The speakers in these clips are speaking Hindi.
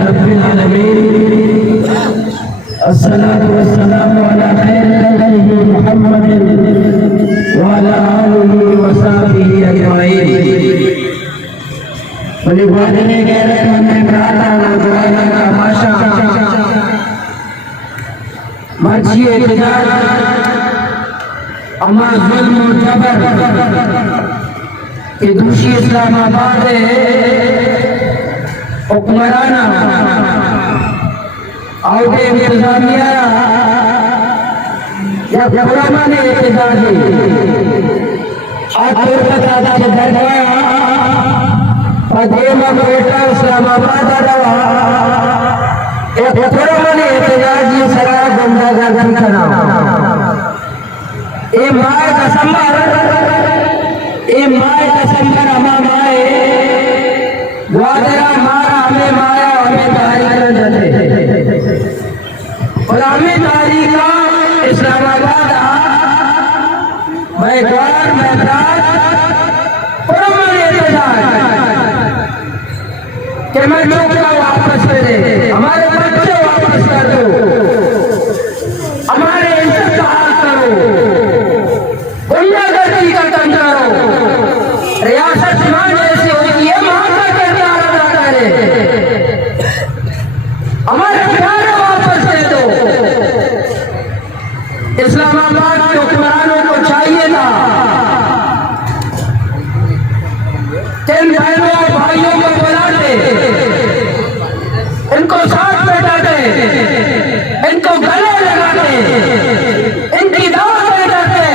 रब्बिल आलमीन। अस्सलातु वस्सलामु अला खैरिल खल्क़ि मुहम्मदिन व अला आलिहि व सहबिहि अजमईन। बलिवादने गैरत में प्रार्थना दुआना तमाशा मर्जी इत्तेदाल अमा जुल्म और जबर के दूषी इस्लामाबाद हुक्मराना आउटे इंतजामिया या पुराने इत्तेदाली आतुर बताता के दरगाह पदेमा बेटा इस्लामाबाद रवा एक पुराने इत्तेदाली सरा बंदा गर्दन करा ए माय कसमर अमा माए वादरा मारा हमें माया हमें तारीख जाते और हमें तारीख का इस्लामाबाद मैं द्वार मैं रात कि मैं चौका वापस करे हमारे बच्चे वापस कर दो हमारे इंतजार करो गुंडागर्दी का तंत्र रियासत मान ऐसी होती है वहां का किरदार अदा करे हमारे प्यारे वापस दे दो। इस्लामाबाद के हुक्मरानों को चाहिए था इन बहनों और भाइयों को बुलाते इनको साथ बैठाते इनको गले लगाते इनकी दावत बैठाते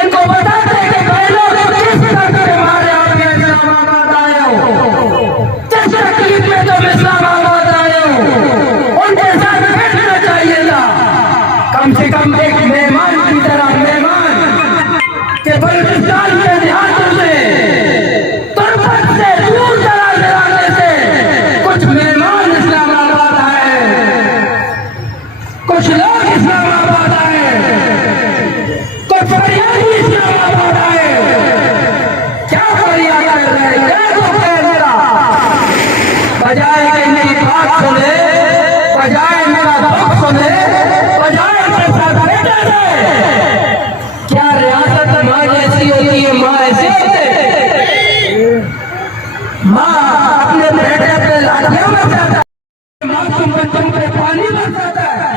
इनको बताते कि बहनों को किस करके हमारे आप इस्लामाबाद आए हो किस तकलीफ में तुम इस्लामाबाद आए हो उनके साथ बैठना चाहिए था कम से कम एक मेहमान की तरह मेहमान के बलूचिस्तान के देहातों से तुर्बत से दूर दराज इलाके से कुछ मेहमान इस्लामाबाद आए कुछ लोग इस्लामाबाद आए कुछ फरियादी इस्लामाबाद आए क्या फरियाद कर रहे हैं तो कह मेरा बजाय कि मेरी बात सुने बजाय मेरा दुख सुने बजाय पैसा बेटे दे क्या रियासत माँ जैसी होती है माँ ऐसी होती है माँ अपने बेटे पे लाठियां बरसाता है मासूम बच्चों पे पानी बरसाता है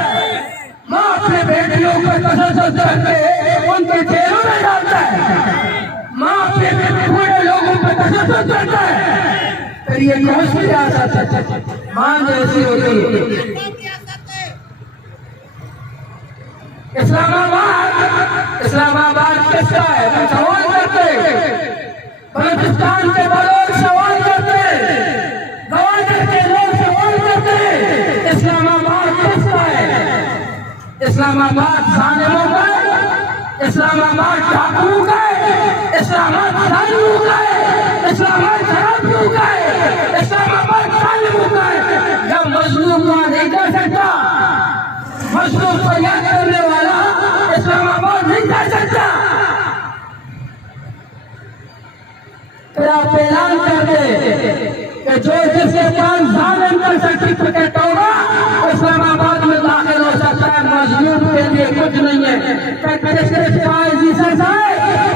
माँ अपने बेटियों को तशद्दुद करके उनके जेलों में डालता है माँ अपने बूढ़े लोगों पे तशद्दुद करता है फिर ये कौन सी रियासत है माँ जैसी होती है। इस्लामाबाद किसका है हम सवाल करते बलूचिस्तान के लोग सवाल करते गवादर के लोग सवाल करते इस्लामाबाद किसका है। इस्लामाबाद जालिमों का है इस्लामाबाद डाकुओं का है इस्लामाबाद जालिमों का है इस्लामाबाद शराबियों का है इस्लामाबाद जालिमों का है। जब मजलूम वहां नहीं कर सकता मजलूम को याद करने वाला इस्लामाबाद नहीं कर सकता फिर आप ऐलान कर दे कि जो जिसके पास जालिम का सर्टिफिकेट होगा वो इस्लामाबाद में दाखिल हो सकता है मजलूम के लिए कुछ नहीं है।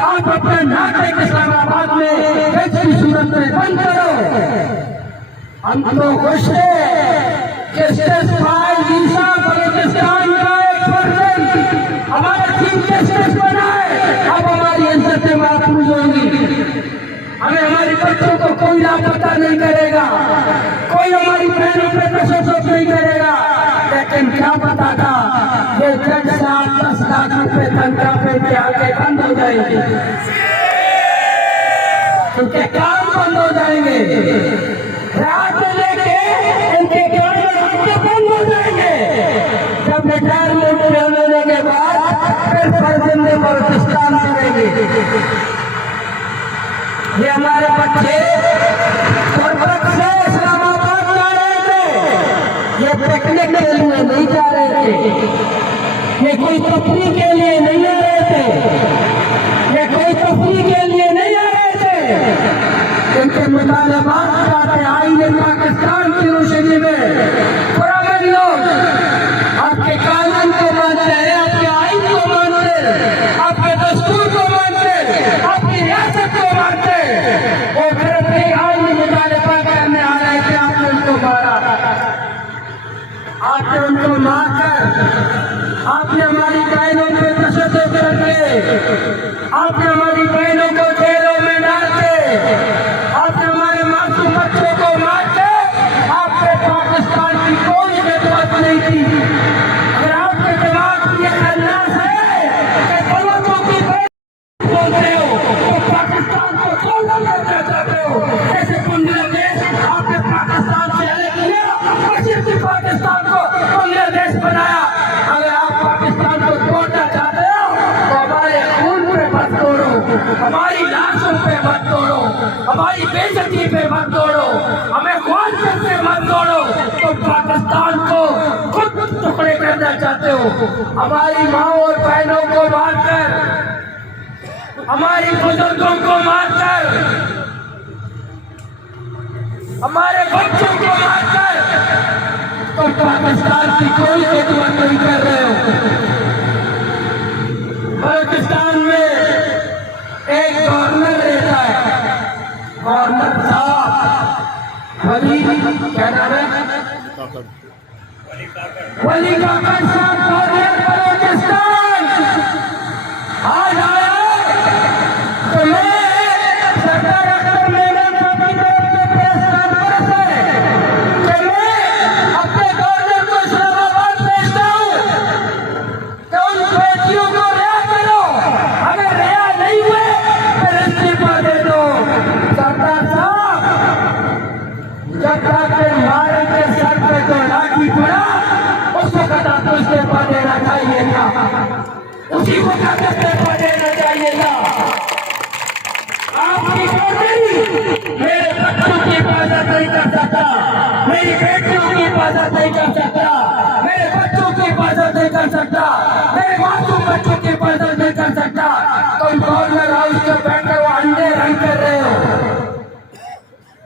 आप अपने नाटक इस्लामाबाद में की सूरत में बंद करो हम तो खुश है कि बलूचिस्तान का एक पर्सन हमारे चीफ जस्टिस बना है अब हमारी इज्जतें महफूज होंगी हमें हमारी बच्चों को कोई लापता नहीं करेगा कोई हमारी बहनों पे तशद्दुद नहीं करेगा। लेकिन क्या पता था ये जज साहब 10 लाख रुपए तनख्वाह पे आके बंद हो जाएंगे उनके काम बंद हो जाएंगे रात लेके इनके काम बंद हो जाएंगे। जब रिटायरमेंट होने के बाद फिर फर्जिंदे बलूचिस्तान करेंगे। ये हमारे बच्चे तुर्बत से इस्लामाबाद जा रहे थे ये पिकनिक के लिए नहीं जा रहे थे ये कोई तफरीह के लिए नहीं आ रहे थे ये कोई तफरीह के लिए नहीं आ रहे थे इनके तालिबान चाहते आईने पाकिस्तान की रोशनी में पुराने लोग आपके कानून को मानते हैं, आपके आइन को मानते हैं, आपके दस्तूर को मानते हैं, आपकी रियासत को मानते हैं। वो फिर अपने आइन में मुतालिबा करने आ रहे हैं कि आपने उनको मारा, आपने उनको मारकर आपने हमारी बहनों पे तशद्दुद करके आपने हमारी बहनों को जेलों में डाल के आपने हमारे मासूम बच्चों को मार के आपने पाकिस्तान की कोई जरूरत नहीं थी। अगर आपके दिमाग में ये खन्नास है कि गलतों की बोलते हो तो पाकिस्तान को तोड़ना चाहते हो, ऐसे बांग्लादेश आपने पाकिस्तान से अलग किया, पश्चिमी पाकिस्तान को बांग्लादेश बनाया। अगर आप पाकिस्तान को तोड़ना चाहते हो तो हमारे खून पे मत तोड़ो, हमारी लाशों पे मत तोड़ो, हमारी बेइज्जती पे मत तोड़ो, हमें ख्वाहिशों पे मत तोड़ो। तो पाकिस्तान को खुद टुकड़े करना चाहते हो, हमारी माँ और बहनों को मारकर, हमारी बुजुर्गों को मारकर, हमारे बच्चों को मारकर तो पाकिस्तान की कोई खिदमत नहीं कर रहे हो। पाकिस्तान में एक गवर्नर रहता है, गवर्नर साहब वली, क्या नाम है, वली काकड़ साहब, गवर्नर बलोचिस्तान आज आया तो मैं सरदार अख्तर मेमन साहब की तरफ से प्रेस कॉन्फ्रेंस है कि मैं अपने गवर्नर को इस्लामाबाद भेजता हूँ कि उन बेटियों को रिहा करो, अगर रिहा नहीं हुए फिर इस्तीफा दे दो। सरदार साहब, जब आपके मारे के सर पे जो लाठी पड़ा उस वक्त आपको इस्तीफा देना चाहिए था, उसी वक्त इस्तीफा देना चाहिए था। आपकी गवर्नरी मेरे बच्चों की हिफाजत नहीं कर सकता, मेरी बेटियों की हिफाजत नहीं कर सकता, मेरे बच्चों की हिफाजत नहीं कर सकता, मेरे मासूम बच्चों की हिफाजत नहीं कर सकता। तुम गवर्नर हाउस में बैठे हो अंडे रंग कर रहे हो,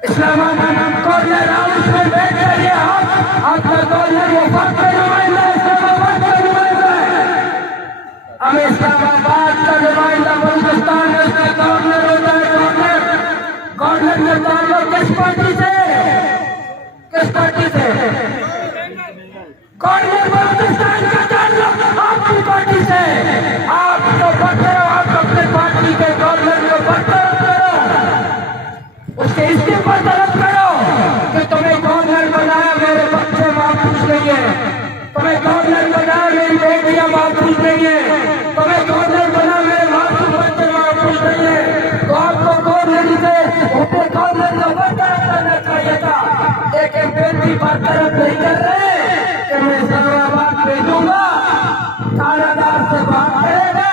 इस्लामाबाद गवर्नर हाउस में बैठ कर ये आपका गवर्नर वो फर्क का नुमाइंदा, इस्लामाबाद का नुमाइंदा है। हमें इस्लामाबाद का नुमाइंदा बलूचिस्तान में उसका गवर्नर होता है। गवर्नर का ताल्लुक किस पार्टी से, किस पार्टी से? गवर्नर बलूचिस्तान का ताल्लुक आपकी पार्टी से। आप तो बदले हो, आप अपने पार्टी के गवर्नर को बरतरफ करो, उसके इस्तीफा तलब करो कि तुम्हें गवर्नर बनाया, मेरे बच्चे महफूज नहीं है, तुम्हें गवर्नर बनाया, मेरी बेटियां महफूज नहीं है, तुम्हें गवर्नर बना, मेरे मासूम बच्चे महफूज नहीं है। तो आपको गवर्नर से अपने गवर्नर को बरतरफ करना चाहिए था, लेकिन बेटी बरतरफ नहीं कर रहे कि मैं इस्लामाबाद भेजूंगा, थानेदार से बात करेगा,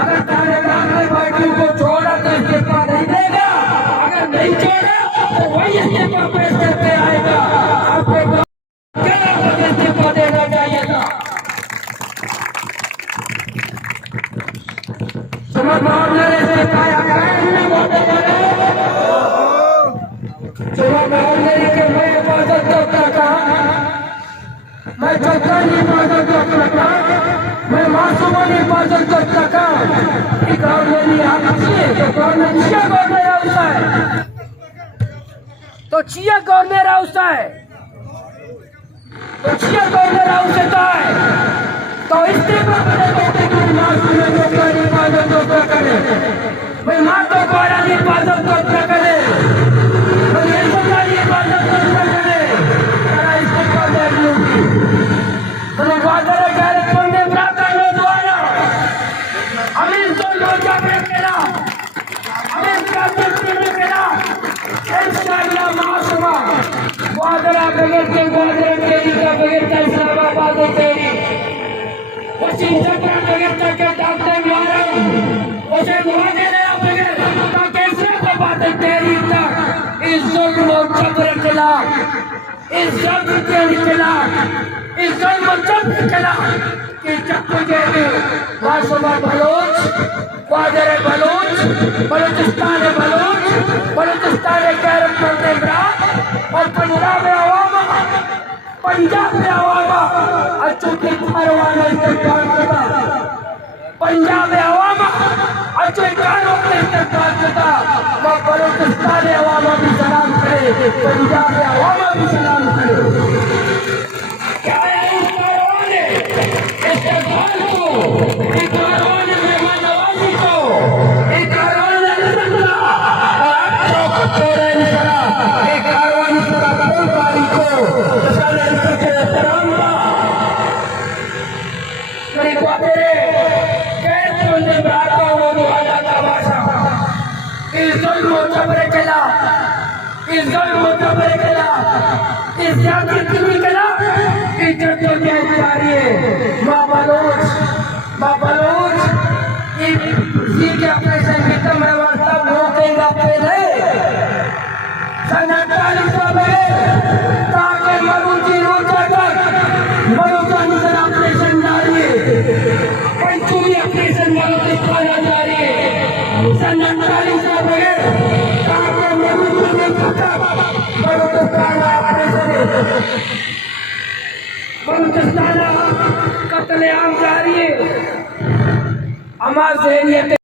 अगर थानेदार ने बेटियों को छोड़ा तो इस्तीफा नहीं देगा, अगर नहीं छोड़ा तो वही इस्तीफा पेश करके आएगा। आपको इस्तीफा देना चाहिए था। मैं जनता की हिफाजत करता था, मैं मासूमों की हिफाजत करता था। गवर्नर हाउस है तो चिया गवर्नर हाउस है, तो चिया गवर्नर हाउस होता है तो इस्तीफा हिफाजत तो करे, मैं माँ को द्वारा हिफाजत तो करे, हिफाजत तो करे, इस्तीफा दे दूंगी। इस्लामाबाद तेरी उसी जगह बगैर के डालते मारो उसे कैसे बातें तेरी तक इस जुल्म और जबर के खिलाफ, इस जबर के खिलाफ, इस जुल्म और जबर के खिलाफ तुझे भी मासूमा बलोच, क्वादर बलोच, बलूचिस्तान बलोच, बलूचिस्तान गैरतमंद इमरान और पंजाब अवामा, पंजाब अवामा अचूक कारवाना इस्तेमाल करता, पंजाब अवामा अचूक कारवाना इस्तेमाल करता, वो बलूचिस्तान अवामा भी सलाम करे, पंजाब अवामा भी सलाम करे। क्या है इस कारवाने इस्तेमाल को, इस कारवाने मेहमान नवाजी को, इस कारवाने अल्लाह और आपको तेरे इंशाल्लाह एक कारवानी सरा कोलबारी को चले सके तरंगा मेरी बातें कैसे उन्हें बातों वो दुआया का भाषा इस जुल्म और जबरे के खिलाफ, इस जुल्म और जबरे के खिलाफ, इस जाति के खिलाफ इज्जत तो क्या जारी है। माँ बलोच जी के अपने संगीत में वास्ता रोकेगा पहले सन्नाटा में ताकि मरुची रोचा तक मरुचा निकल ऑपरेशन जारी है, पंचमी ऑपरेशन मरुची खाना जारी है, सन्नाटा में ताकि मरुची रोचा तक बलूचिस्तान ऑपरेशन है, बलूचिस्तान कत्लेआम जारी है। हमारे